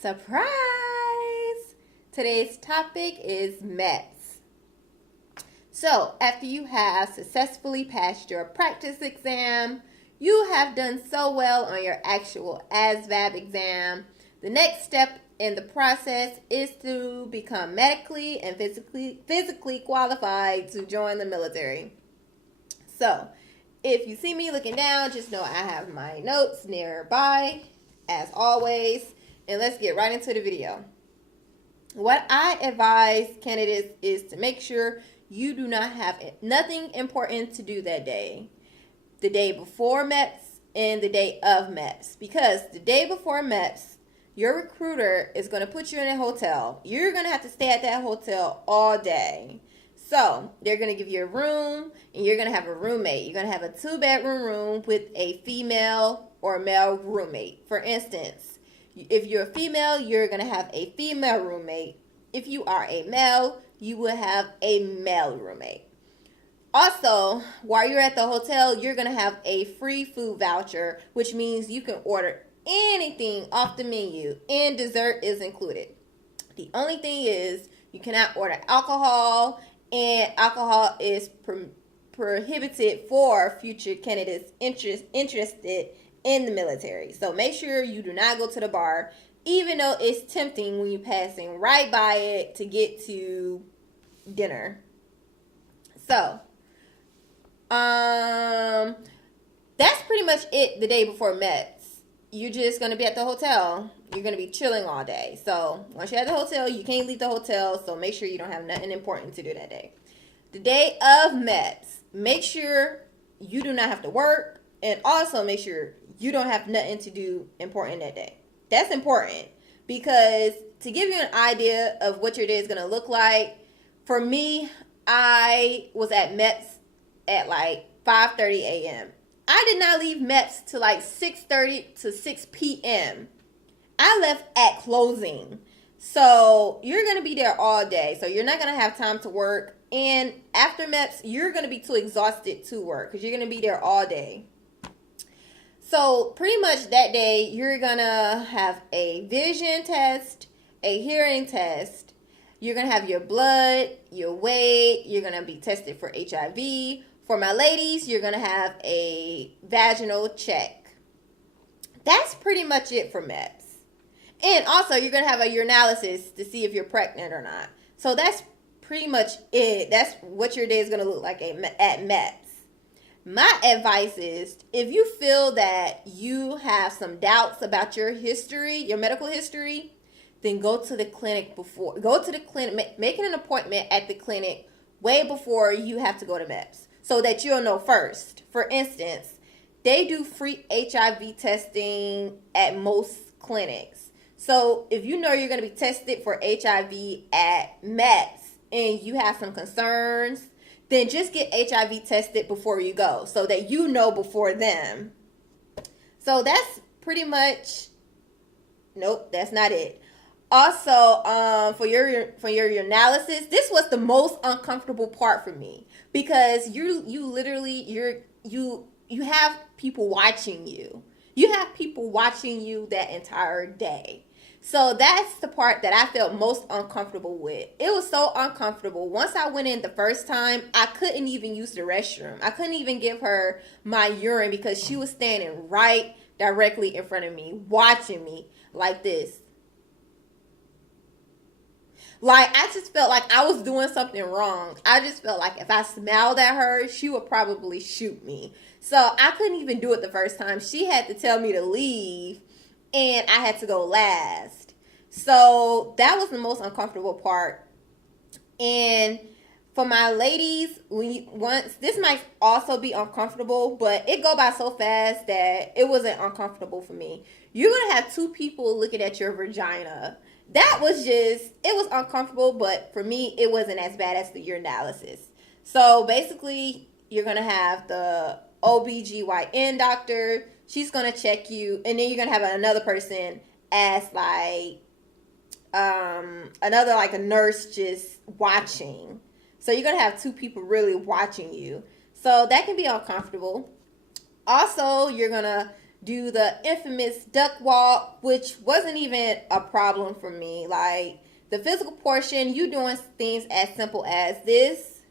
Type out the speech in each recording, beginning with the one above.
Surprise! Today's topic is MEPS. So, after you have successfully passed your practice exam, you have done so well on your actual ASVAB exam. The next step in the process is to become medically and physically qualified to join the military. So, if you see me looking down, just know I have my notes nearby, as always. And let's get right into the video. What I advise candidates is to make sure you do not have nothing important to do that day. The day before MEPS and the day of MEPS. Because the day before MEPS, your recruiter is going to put you in a hotel. You're going to have to stay at that hotel all day. So they're going to give you a room and you're going to have a roommate. You're going to have a 2-bedroom room with a female or male roommate. For instance, if you're a female, you're going to have a female roommate. If you are a male, you will have a male roommate. Also, while you're at the hotel, you're going to have a free food voucher, which means you can order anything off the menu and dessert is included. The only thing is you cannot order alcohol, and alcohol is prohibited for future candidates interested in the military. So make sure you do not go to the bar, even though it's tempting when you're passing right by it to get to dinner. So, that's pretty much it the day before MEPS. You're just going to be at the hotel. You're going to be chilling all day. So once you're at the hotel, you can't leave the hotel. So make sure you don't have nothing important to do that day. The day of MEPS, make sure you do not have to work. And also make sure you don't have nothing to do important that day. That's important because to give you an idea of what your day is going to look like, for me, I was at MEPS at like 5:30 a.m. I did not leave MEPS till like 6:30 to 6 p.m. I left at closing. So you're going to be there all day. So you're not going to have time to work. And after MEPS, you're going to be too exhausted to work because you're going to be there all day. So pretty much that day, you're going to have a vision test, a hearing test. You're going to have your blood, your weight. You're going to be tested for HIV. For my ladies, you're going to have a vaginal check. That's pretty much it for MEPS. And also, you're going to have a urinalysis to see if you're pregnant or not. So that's pretty much it. That's what your day is going to look like at MEPS. My advice is, if you feel that you have some doubts about your history, your medical history, then go to the clinic making an appointment at the clinic way before you have to go to MEPS so that you'll know first. For instance, they do free HIV testing at most clinics. So if you know you're going to be tested for HIV at MEPS and you have some concerns, then just get HIV tested before you go so that you know before them. So that's pretty much, nope, that's not it. Also, for your analysis, this was the most uncomfortable part for me because you have people watching you. You have people watching you that entire day. So that's the part that I felt most uncomfortable with. It was so uncomfortable. Once I went in the first time, I couldn't even use the restroom. I couldn't even give her my urine because she was standing right directly in front of me, watching me like this. Like, I just felt like I was doing something wrong. I just felt like if I smiled at her, she would probably shoot me. So I couldn't even do it the first time. She had to tell me to leave. And I had to go last. So that was the most uncomfortable part. And for my ladies, this might also be uncomfortable, but it go by so fast that it wasn't uncomfortable for me. You're going to have 2 people looking at your vagina. That was it was uncomfortable, but for me, it wasn't as bad as the urinalysis. So basically, you're going to have the OBGYN doctor. She's going to check you, and then you're going to have another person as like a nurse just watching. So you're going to have 2 people really watching you. So that can be uncomfortable. Also, you're going to do the infamous duck walk, which wasn't even a problem for me. Like the physical portion, you doing things as simple as this.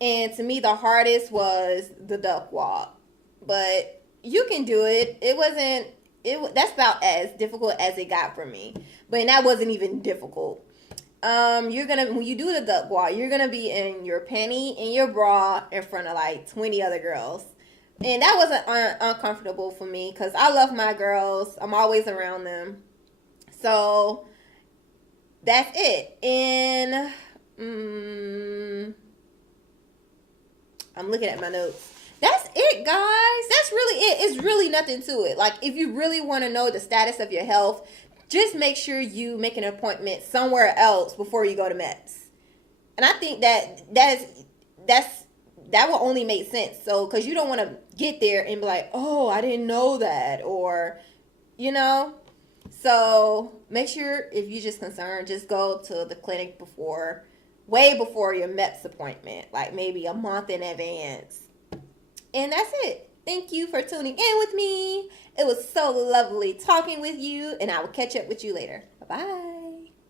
And to me, the hardest was the duck walk. But you can do it. It wasn't, that's about as difficult as it got for me. But that wasn't even difficult. You're gonna, when you do the duck walk, you're gonna be in your panty and your bra in front of like 20 other girls. And that wasn't uncomfortable for me because I love my girls. I'm always around them. So that's it. And I'm looking at my notes. That's it, guys. That's really it. It's really nothing to it. Like, if you really want to know the status of your health, just make sure you make an appointment somewhere else before you go to MEPS. And I think that will only make sense. So, because you don't want to get there and be like, oh, I didn't know that, or, you know. So make sure if you're just concerned, just go to the clinic way before your MEPS appointment, like maybe a month in advance. And that's it. Thank you for tuning in with me. It was so lovely talking with you, and I will catch up with you later. Bye-bye.